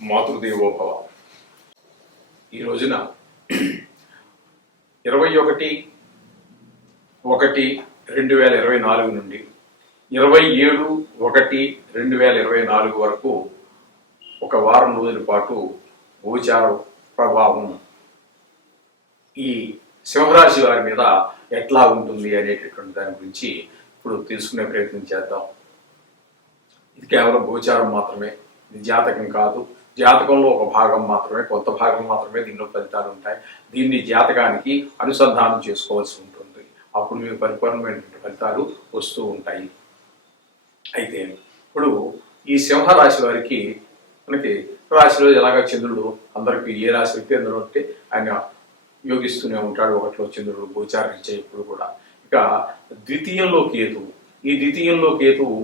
మాతృదేవోభవ. ఈ రోజున 21/1/2024 నుండి 27/1/2024 వరకు ఒక వారం రోజుల పాటు గోచార ప్రభావం ఈ సింహరాశి వారి మీద ఎట్లా ఉంటుంది అనేటటువంటి దాని గురించి ఇప్పుడు తెలుసుకునే ప్రయత్నం చేద్దాం. ఇది కేవలం గోచారం మాత్రమే, ఇది జాతకం కాదు. జాతకంలో ఒక భాగం మాత్రమే, కొంత భాగం మాత్రమే దీనిలో ఫలితాలు ఉంటాయి. దీన్ని జాతకానికి అనుసంధానం చేసుకోవాల్సి ఉంటుంది. అప్పుడు మీకు పరిపూర్ణమైనటువంటి ఫలితాలు వస్తూ ఉంటాయి. అయితే ఇప్పుడు ఈ సింహరాశి వారికి మనకి రాశిలో ఎలాగ చంద్రుడు అందరికీ ఏ రాశి వ్యక్తి అందులో ఉంటే ఆయన యోగిస్తూనే ఉంటాడు. ఒకటిలో చంద్రుడు గోచారించే ఇప్పుడు కూడా. ఇక ద్వితీయంలో కేతువు, ఈ ద్వితీయంలో కేతువు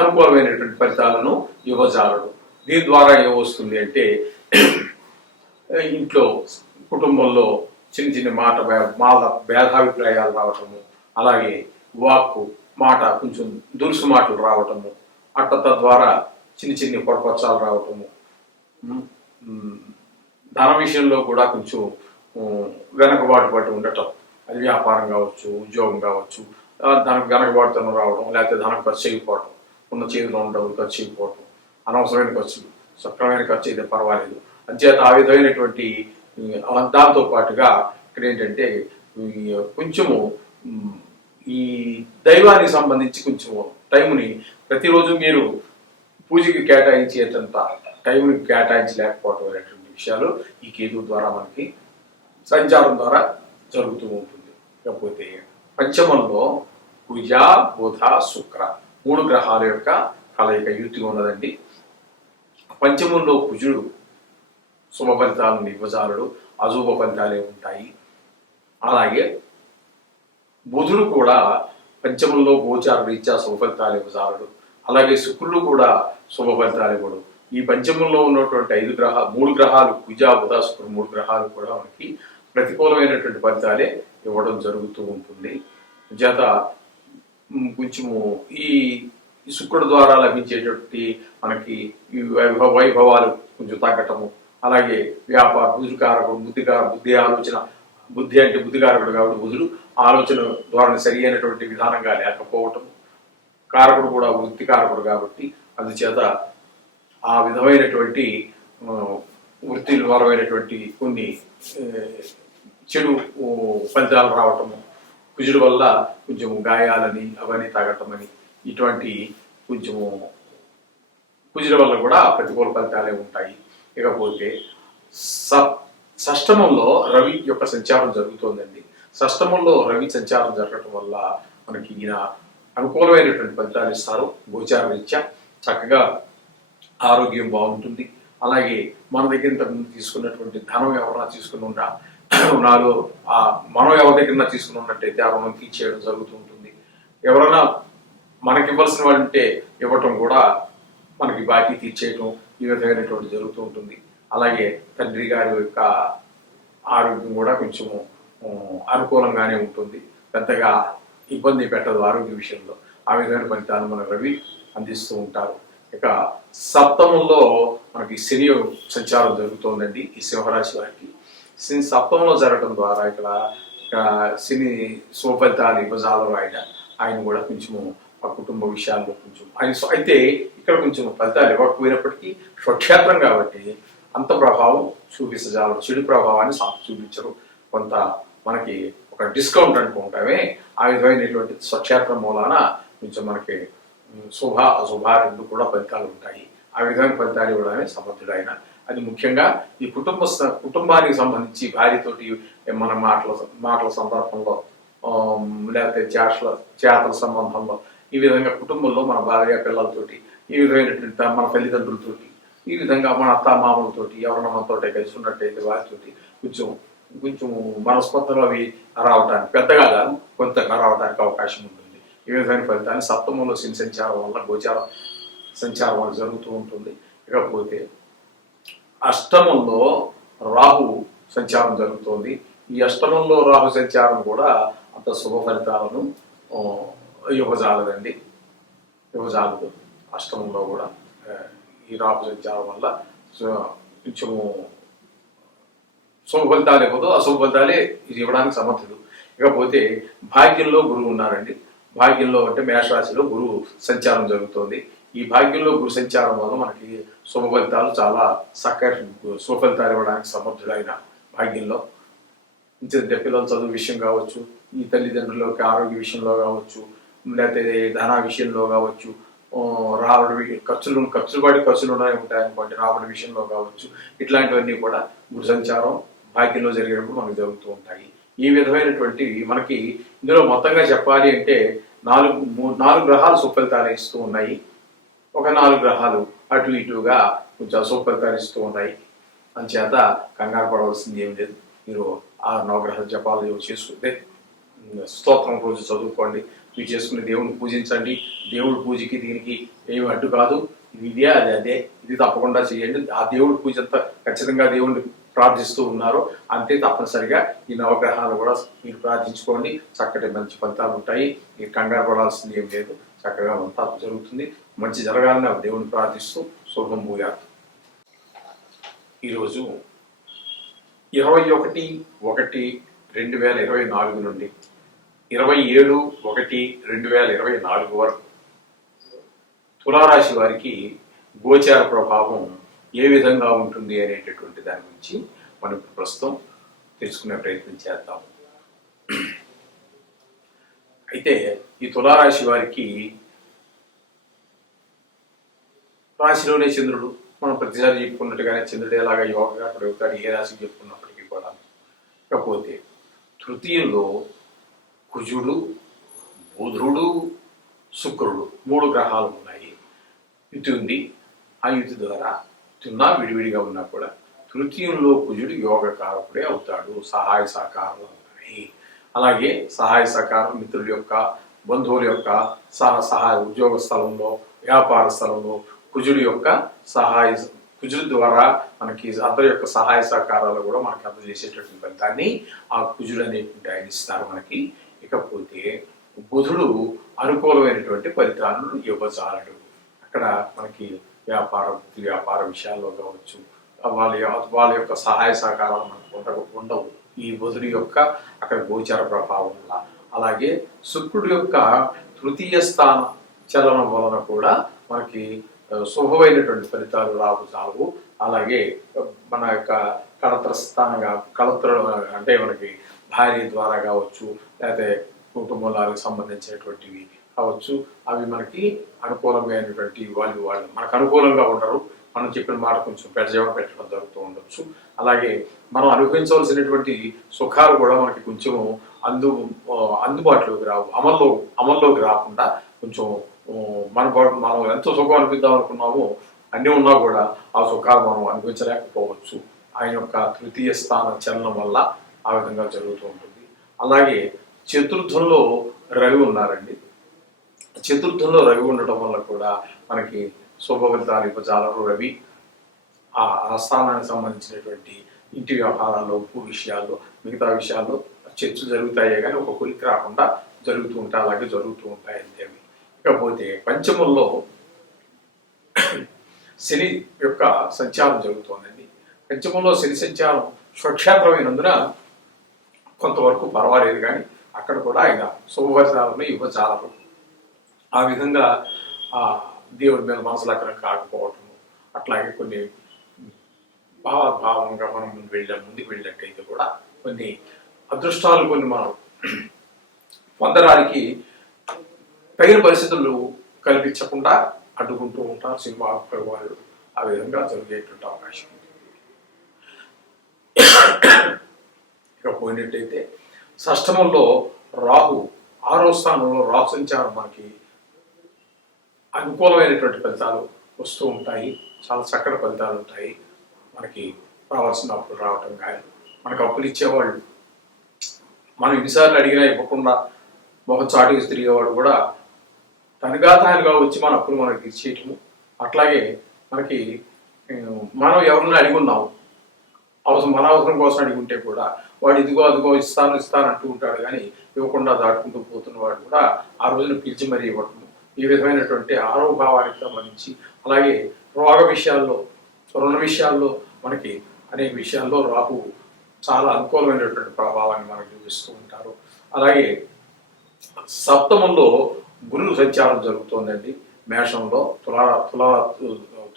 అనుకూలమైనటువంటి ఫలితాలను ఇవ్వజాలడు. దీని ద్వారా ఏమొస్తుంది అంటే ఇంట్లో కుటుంబంలో చిన్న చిన్న భేదాభిప్రాయాలు రావటము, అలాగే వాక్కు మాట కొంచెం దురుసు మాటలు రావటము, తద్వారా చిన్న చిన్న పొరపచ్చాలు రావటము, ధన విషయంలో కూడా కొంచెం వెనకబాటు పట్టి ఉండటం, అది వ్యాపారం కావచ్చు, ఉద్యోగం కావచ్చు, ధనకు వెనకబాటుతనం రావడం, లేకపోతే ధనం ఖర్చు అయిపోవటం, ఉన్న చేతిలో ఉన్న డబ్బులు ఖర్చు అయిపోవటం, అనవసరమైన ఖర్చులు, సక్రమైన ఖర్చు అయితే పర్వాలేదు. అంచేత ఆ విధమైనటువంటి దాంతో పాటుగా ఇక్కడ ఏంటంటే కొంచెము ఈ దైవానికి సంబంధించి కొంచెం టైంని ప్రతిరోజు మీరు పూజకి కేటాయించేటంత టైంని కేటాయించలేకపోవటం అనేటువంటి విషయాలు ఈ కేతు ద్వారా మనకి సంచారం ద్వారా జరుగుతూ ఉంటుంది. కాకపోతే పంచమంలో కుజ, బుధ, శుక్ర 3 గ్రహాల యొక్క కలయిక యుతిగా ఉన్నదండి. పంచమంలో కుజుడు శుభ ఫలితాలను ఇవ్వజాలడు, అశుభ ఫలితాలే ఉంటాయి. అలాగే బుధుడు కూడా పంచమంలో గోచార రీత్యా శుభ ఫలితాలు ఇవ్వజాలడు. అలాగే శుక్రుడు కూడా శుభ ఫలితాలు ఇవ్వడు. ఈ పంచమంలో ఉన్నటువంటి 3 గ్రహాలు కుజ, బుధ, శుక్రుడు 3 గ్రహాలు కూడా మనకి ప్రతికూలమైనటువంటి ఫలితాలే ఇవ్వడం జరుగుతూ ఉంటుంది. చేత కొంచెము ఈ శుక్రుడు ద్వారా లభించేటువంటి మనకి ఈ వైభవాలు కొంచెం తగ్గటము, అలాగే వ్యాపార బుద్ధికారకుడు, బుద్ధి ఆలోచన, బుద్ధి అంటే బుద్ధికారకుడు కాబట్టి బుధుడు ఆలోచన ద్వారా సరి అయినటువంటి విధానంగా లేకపోవటం, కారకుడు కూడా వృత్తికారకుడు కాబట్టి అందుచేత ఆ విధమైనటువంటి వృత్తిపరమైనటువంటి కొన్ని చెడు ఫలితాలు రావటము, కుజుడు వల్ల కొంచెం గాయాలని అవన్నీ తగ్గటమని, ఇటువంటి కొంచెము కుజుడు వల్ల కూడా ప్రతికూల ఫలితాలే ఉంటాయి. ఇకపోతే షష్టమంలో రవి యొక్క సంచారం జరుగుతోందండి. షష్టమంలో రవి సంచారం జరగటం వల్ల మనకి ఈయన అనుకూలమైనటువంటి ఫలితాలు ఇస్తారు. గోచార రీత్యా చక్కగా ఆరోగ్యం బాగుంటుంది. అలాగే మన దగ్గర ఇంతకుముందు తీసుకున్నటువంటి ధనం ఎవరైనా తీసుకుని ఉన్నారో మనం ఎవరి దగ్గర తీసుకుని ఉన్నట్టయితే ఆ రుణం తీర్చేయడం జరుగుతూ ఉంటుంది. ఎవరైనా మనకి ఇవ్వాల్సిన వాళ్ళు ఉంటే ఇవ్వటం కూడా, మనకి బాకీ తీర్చేయటం ఈ విధమైనటువంటి జరుగుతూ ఉంటుంది. అలాగే తండ్రి గారి యొక్క ఆరోగ్యం కూడా కొంచెము అనుకూలంగానే ఉంటుంది, పెద్దగా ఇబ్బంది పెట్టదు ఆరోగ్య విషయంలో. ఆ విధమైన ఫలితాలు మన రవి అందిస్తూ ఉంటారు. ఇక సప్తమంలో మనకి శని సంచారం జరుగుతోందండి ఈ సింహరాశి వారికి. శని సప్తమంలో జరగడం ద్వారా ఇక్కడ శని శుభ ఫలితాలు ఇవ్వజాలరు. ఆయన కూడా కొంచెము ఆ కుటుంబ విషయాల్లో కొంచెం ఆయన అయితే ఇక్కడ కొంచెం ఫలితాలు ఇవ్వకపోయినప్పటికీ స్వక్షేత్రం కాబట్టి అంత ప్రభావం చూపించజాలరు, చెడు ప్రభావాన్ని చూపించరు. కొంత మనకి ఒక డిస్కౌంట్ అనుకుంటామే, ఆ విధమైనటువంటి స్వక్షేత్రం మూలాన కొంచెం మనకి శుభ అశుభ రెండు కూడా ఫలితాలు ఉంటాయి. ఆ విధమైన ఫలితాలు ఇవ్వడమే సమర్థుడు ఆయన. అది ముఖ్యంగా ఈ కుటుంబానికి సంబంధించి భార్యతోటి మన మాటల సందర్భంలో, లేకపోతే చేతల సంబంధంలో, ఈ విధంగా కుటుంబంలో మన భార్య పిల్లలతోటి, ఈ విధమైనటువంటి మన తల్లిదండ్రులతోటి, ఈ విధంగా మన అత్తామామలతోటి ఎవరన్నా మనతో కలిసి ఉన్నట్టయితే వారితోటి కొంచెం మనస్పర్ధలు అవి రావడానికి, పెద్దగా కాదు కొంతగా రావడానికి అవకాశం ఉంటుంది. ఈ విధమైన ఫలితాన్ని సప్తమంలో శని సంచారం వల్ల, గోచార సంచారం వల్ల జరుగుతూ ఉంటుంది. ఇకపోతే అష్టమంలో రాహు సంచారం జరుగుతోంది. ఈ అష్టమంలో రాహు సంచారం కూడా అంత శుభ ఫలితాలను ఇవ్వజాలదు. అష్టమంలో కూడా ఈ రాహు సంచారం వల్ల కొంచెము శుభ ఫలితాలు ఇవ్వదు, అశుభ ఫలితాలే ఇది ఇవ్వడానికి సమర్థుడు. ఇకపోతే భాగ్యంలో గురువు ఉన్నారండి. భాగ్యంలో అంటే మేషరాశిలో గురువు సంచారం జరుగుతోంది. ఈ భాగ్యంలో గురు సంచారం వల్ల మనకి శుభ ఫలితాలు చాలా చక్కటి శుభ ఫలితాలు ఇవ్వడానికి సమర్థుడైన భాగ్యంలో అంటే పిల్లల చదువు విషయం కావచ్చు, ఈ తల్లిదండ్రుల యొక్క ఆరోగ్య విషయంలో కావచ్చు, లేకపోతే ధన విషయంలో కావచ్చు, రావడం ఖర్చులు ఉంటాయనుకోండి, రావడం విషయంలో కావచ్చు, ఇట్లాంటివన్నీ కూడా గురు సంచారం భాగ్యంలో జరిగేటప్పుడు మనకు జరుగుతూ ఉంటాయి. ఈ విధమైనటువంటివి మనకి ఇందులో మొత్తంగా చెప్పాలి అంటే 4 గ్రహాలు సుఫలితాలు ఇస్తూ ఉన్నాయి. ఒక 4 గ్రహాలు అటు ఇటుగా కొంచెం సుఫలితాలు ఇస్తూ ఉన్నాయి. అంచేత కంగారు పడవలసింది ఏం లేదు. మీరు ఆ నవగ్రహ జపాలు చేసుకుంటే స్తోత్రం రోజు చదువుకోండి, మీరు చేసుకుని దేవుని పూజించండి. దేవుడి పూజకి దీనికి ఏమి అడ్డు కాదు. ఇదే అదే ఇది తప్పకుండా చేయండి. ఆ దేవుడి పూజ అంతా ఖచ్చితంగా దేవుడిని ప్రార్థిస్తూ ఉన్నారు అంతే. తప్పనిసరిగా ఈ నవగ్రహాలు కూడా మీరు ప్రార్థించుకోండి, చక్కటి మంచి ఫలితాలు ఉంటాయి. మీరు కంగారు పడాల్సింది ఏం లేదు, చక్కగా అంతా జరుగుతుంది. మంచి జరగాలని దేవుడిని ప్రార్థిస్తూ శుభం భూయాత్. ఈరోజు 21/1/2024 నుండి 27/1/2024 వరకు తులారాశి వారికి గోచార ప్రభావం ఏ విధంగా ఉంటుంది అనేటటువంటి దాని గురించి మనం ప్రస్తుతం తెలుసుకునే ప్రయత్నం చేద్దాం. అయితే ఈ తులారాశి వారికి రాశిలోనే చంద్రుడు, మనం ప్రతిసారి చెప్పుకున్నట్టుగానే చంద్రుడు ఎలాగా యోగగా ప్రయోగాలు ఏ రాశికి చెప్పుకున్నప్పటికీ కూడా, కాకపోతే తృతీయంలో కుజుడు, బుధుడు, శుక్రుడు 3 గ్రహాలు ఉన్నాయి. యుతి ఉంది. ఆ యుతి ద్వారా తున్నా విడివిడిగా ఉన్నా కూడా తృతీయంలో కుజుడు యోగకారకుడే అవుతాడు. సహాయ సహకారాలు ఉన్నాయి. అలాగే సహాయ సహకారం మిత్రుల యొక్క, బంధువుల యొక్క సహాయ, ఉద్యోగ స్థలంలో, వ్యాపార స్థలంలో కుజుడు ద్వారా మనకి అందరి యొక్క సహాయ సహకారాలు కూడా మనకి అందజేసేటటువంటి ఫలితాన్ని ఆ కుజుడు అనేటువంటి ఆయన ఇస్తారు మనకి. ఇకపోతే బుధుడు అనుకూలమైనటువంటి ఫలితాలను ఇవ్వజాలడు. అక్కడ మనకి వ్యాపార విషయాల్లో కావచ్చు, వాళ్ళ యొక్క సహాయ సహకారాలు మనకు ఉండవు ఈ బుధుడి యొక్క అక్కడ గోచార ప్రభావం వల్ల. అలాగే శుక్రుడి యొక్క తృతీయ స్థాన చలనం వలన కూడా మనకి శుభమైనటువంటి ఫలితాలు రావు. అలాగే మన యొక్క కళత్ర అంటే మనకి భార్య ద్వారా కావచ్చు, లేకపోతే కుటుంబాలకు సంబంధించినటువంటివి కావచ్చు, అవి మనకి అనుకూలమైనటువంటి వాళ్ళు మనకు అనుకూలంగా ఉండరు. మనం చెప్పిన మాట కొంచెం పెడజేవ పెట్టడం జరుగుతూ ఉండొచ్చు. అలాగే మనం అనుభవించవలసినటువంటి సుఖాలు కూడా మనకి కొంచెం అందుబాటులోకి రావు, అమల్లోకి రాకుండా కొంచెం మనం ఎంతో సుఖం అనిపిద్దాం అనుకున్నామో అన్నీ ఉన్నా కూడా ఆ సుఖాలు మనం అనిపించలేకపోవచ్చు. ఆయన యొక్క తృతీయ స్థాన చలనం వల్ల ఆ విధంగా జరుగుతూ ఉంటుంది. అలాగే చతుర్థంలో రవి ఉన్నారండి. చతుర్థంలో రవి ఉండటం వల్ల కూడా మనకి శుభ ఫలితాలు ఇవ్వజాలరు. రవి ఆ స్థానానికి సంబంధించినటువంటి ఇంటి వ్యవహారాల్లో, ఉప్పు విషయాల్లో, మిగతా విషయాల్లో చర్చలు జరుగుతాయే కానీ ఒక కొలికి రాకుండా జరుగుతూ ఉంటాయి. అలాగే జరుగుతూ ఉంటాయి అంతేవి. ఇకపోతే పంచమంలో శని యొక్క సంచారం జరుగుతోందండి. పంచమంలో శని సంచారం స్వక్షేత్రమైనందున కొంతవరకు పర్వాలేదు, కానీ అక్కడ కూడా ఆయన శుభఫలితాలను ఇవ్వజాలరు. ఆ విధంగా దేవుడి మీద మనసు లగ్నం కాకపోవటము, అట్లాగే కొన్ని భావంగా మనం ముందుకు వెళ్ళినట్టయితే కూడా కొన్ని అదృష్టాలు కొన్ని మనం పొందడానికి తగిన పరిస్థితులు కల్పించకుండా అడ్డుకుంటూ ఉంటారు సినిమా వాళ్ళు. ఆ విధంగా జరిగేటువంటి అవకాశం ఉంది. ఇక పోయినట్టయితే షష్టమంలో రాహు, 6వ స్థానంలో రాహు సంచారం మనకి అనుకూలమైనటువంటి ఫలితాలు వస్తూ ఉంటాయి. చాలా చక్కటి ఫలితాలు ఉంటాయి. మనకి రావాల్సిన అప్పులు రావటం కానీ, మనకు అప్పులు ఇచ్చేవాళ్ళు మనం ఎన్నిసార్లు అడిగినా ఇవ్వకుండా మొహం చాటుగా తిరిగేవాడు కూడా తనగా వచ్చి మన అప్పులు మనకి ఇచ్చేయటము. అట్లాగే మనకి మనం ఎవరన్నా అడిగి ఉన్నాము, మన అవసరం కోసం అడిగి ఉంటే కూడా వాడు ఇదిగో అదిగో ఇస్తాను అంటూ ఉంటాడు, కానీ ఇవ్వకుండా దాటుకుంటూ పోతున్న వాడు కూడా ఆ రోజున పిలిచి మరీ ఇవ్వటము. ఈ విధమైనటువంటి 6వ భావానికి సంబంధించి, అలాగే రోగ విషయాల్లో, రుణ విషయాల్లో, మనకి అనేక విషయాల్లో రాహు చాలా అనుకూలమైనటువంటి ప్రభావాన్ని మనకు చూపిస్తూ ఉంటారు. అలాగే సప్తమంలో గురువు సంచారం జరుగుతోందండి. మేషంలో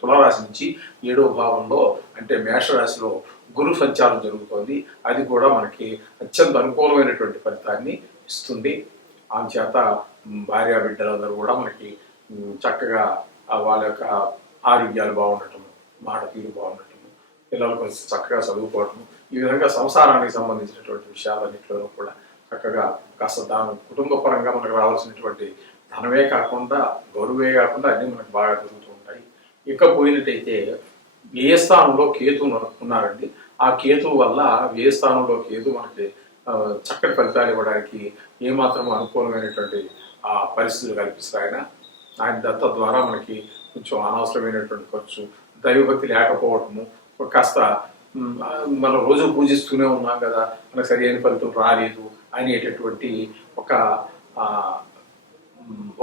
తులారాశి నుంచి 7వ భావంలో అంటే మేషరాశిలో గురు సంచారం జరుగుతోంది. అది కూడా మనకి అత్యంత అనుకూలమైనటువంటి ఫలితాన్ని ఇస్తుంది. అందుచేత భార్య బిడ్డలందరూ కూడా మనకి చక్కగా వాళ్ళ యొక్క ఆరోగ్యాలు బాగుండటం, మాట తీరు బాగుండటం, పిల్లలు కలిసి చక్కగా చదువుకోవటం, ఈ విధంగా సంసారానికి సంబంధించినటువంటి విషయాలన్నింటిలోనూ కూడా చక్కగా కాస్త కుటుంబ పరంగా మనకు రావాల్సినటువంటి ధనమే కాకుండా గౌరవే కాకుండా అన్నీ మనకు బాగా జరుగుతూ ఉంటాయి. ఇక పోయినట్టయితే వ్యయ స్థానంలో కేతు ఉన్నారండి. ఆ కేతు వల్ల వ్యయ స్థానంలో కేతు మనకి చక్కటి ఫలితాలు ఇవ్వడానికి ఏమాత్రం అనుకూలమైనటువంటి పరిస్థితులు కల్పిస్తారు. ఆయన దత్త ద్వారా మనకి కొంచెం అనవసరమైనటువంటి ఖర్చు, దైవభక్తి లేకపోవటము, కాస్త మనం రోజు పూజిస్తూనే ఉన్నాం కదా, మనకు సరి అయిన ఫలితం రాలేదు అనేటటువంటి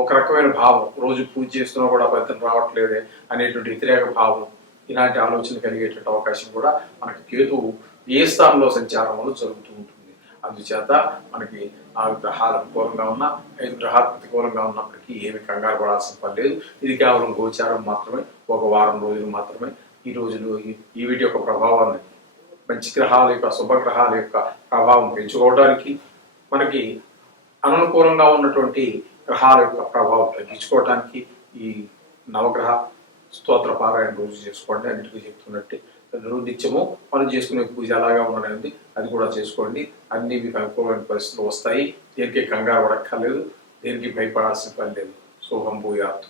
ఒక రకమైన భావం, రోజు పూజ చేస్తున్నా కూడా ఫలితం రావట్లేదే అనేటువంటి వ్యతిరేక భావం, ఇలాంటి ఆలోచన కలిగేటువంటి అవకాశం కూడా మనకి కేతువు ఏ స్థానంలో సంచారం వల్ల జరుగుతూ ఉంటుంది. అందుచేత మనకి 4 గ్రహాలు అనుకూలంగా ఉన్నా, 5 గ్రహాలు ప్రతికూలంగా ఉన్నప్పటికీ ఏమి కంగారు పడాల్సిన పని లేదు. ఇది కేవలం గోచారం మాత్రమే, ఒక వారం రోజులు మాత్రమే. ఈ రోజులు ఈ వీటి యొక్క ప్రభావాన్ని, మంచి గ్రహాల యొక్క, శుభగ్రహాల యొక్క ప్రభావం పెంచుకోవడానికి, మనకి అననుకూలంగా ఉన్నటువంటి గ్రహాల యొక్క ప్రభావం తగ్గించుకోవడానికి ఈ నవగ్రహ స్తోత్ర పారాయణ రోజు చేసుకోండి. అన్నిటికీ చెప్తున్నట్టు నిత్యము మనం చేసుకునే పూజ అలాగా ఉండడం అది కూడా చేసుకోండి. అన్ని మీకు అనుకూలమైన పరిస్థితులు వస్తాయి. దేనికి కంగారు పడక్కర్లేదు, దేనికి భయపడాల్సిన పని లేదు. శుభం భూయాత్.